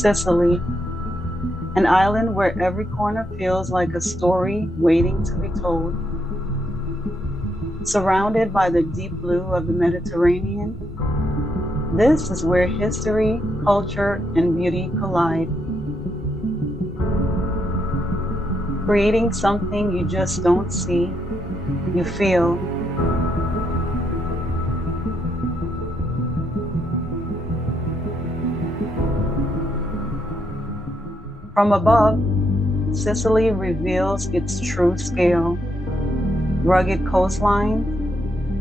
Sicily, an island where every corner feels like a story waiting to be told. Surrounded by the deep blue of the Mediterranean, this is where history, culture, and beauty collide, creating something you just don't see, you feel. From above, Sicily reveals its true scale. Rugged coastlines,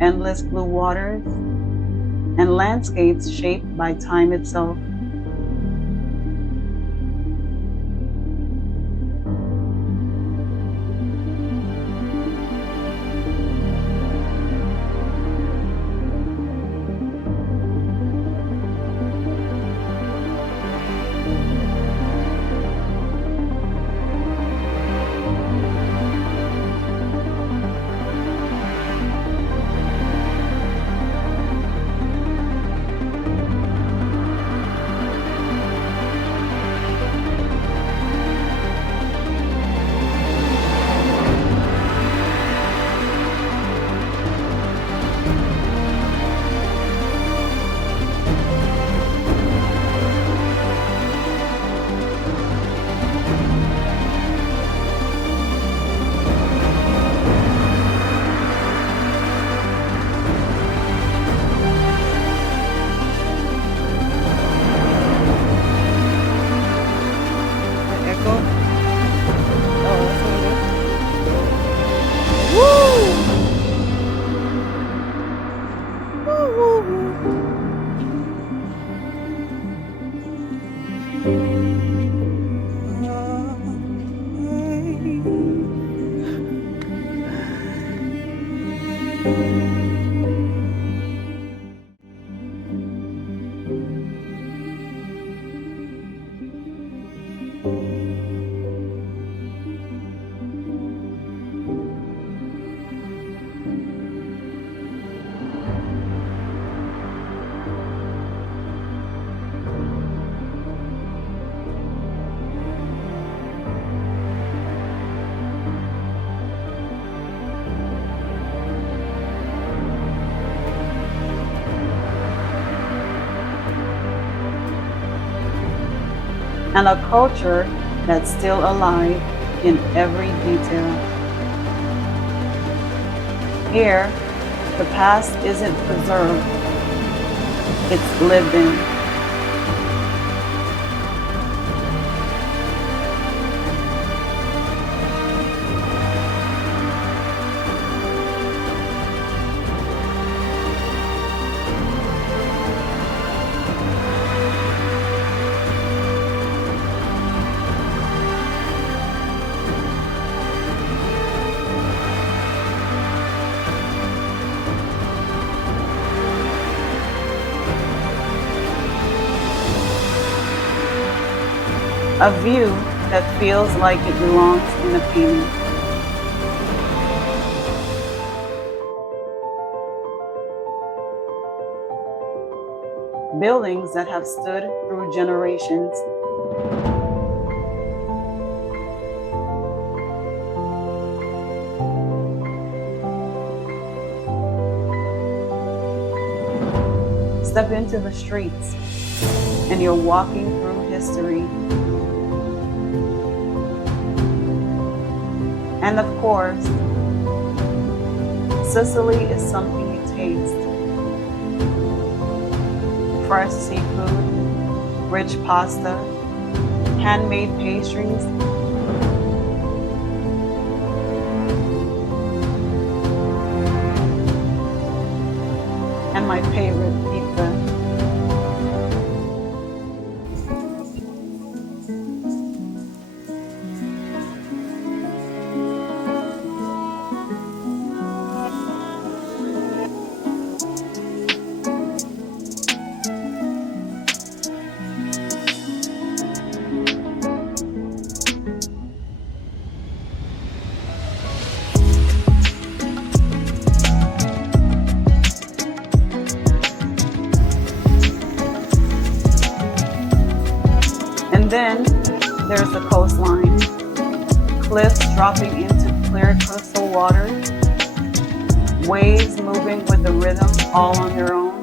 endless blue waters, and landscapes shaped by time itself. And a culture that's still alive in every detail. Here, the past isn't preserved, it's lived in. A view that feels like it belongs in a painting. Buildings that have stood through generations. Step into the streets and you're walking through history. And of course, Sicily is something you taste. Fresh seafood, rich pasta, handmade pastries, and my favorite pizza. There's the coastline, cliffs dropping into clear crystal waters, waves moving with the rhythm all on their own.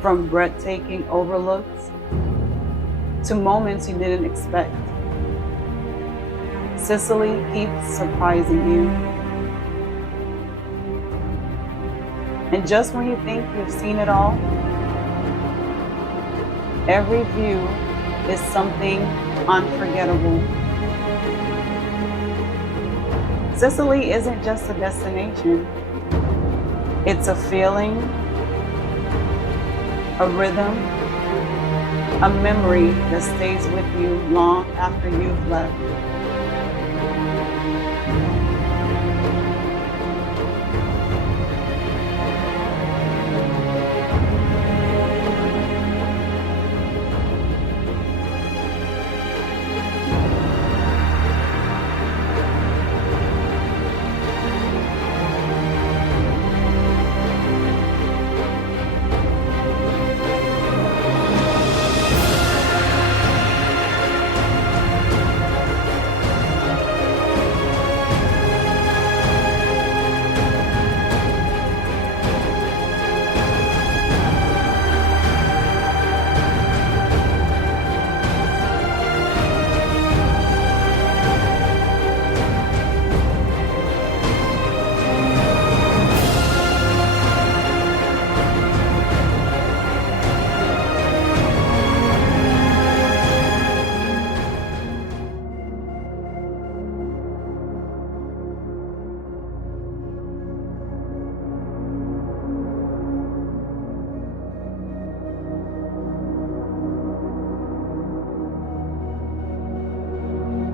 From breathtaking overlooks to moments you didn't expect, Sicily keeps surprising you. And just when you think you've seen it all, every view is something unforgettable. Sicily isn't just a destination, it's a feeling, a rhythm, a memory that stays with you long after you've left.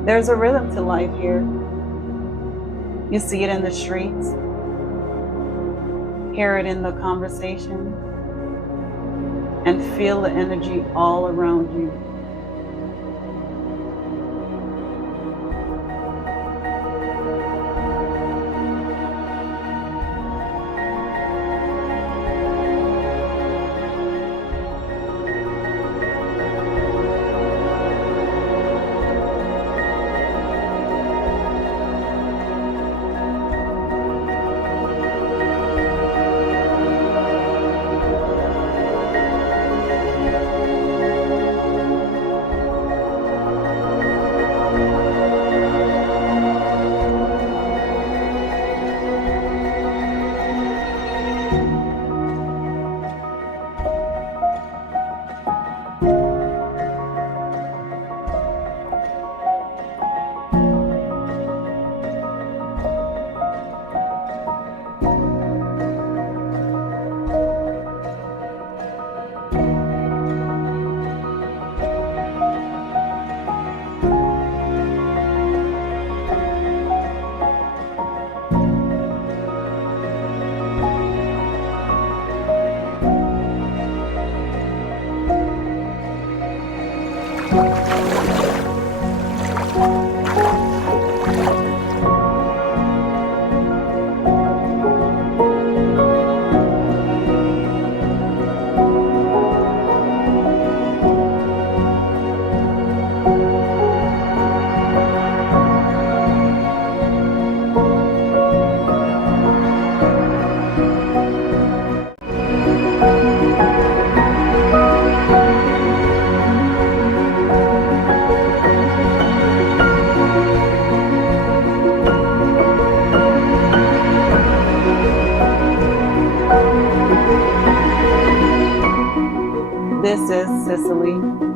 There's a rhythm to life here. You see it in the streets, hear it in the conversation, and feel the energy all around you. This is Sicily.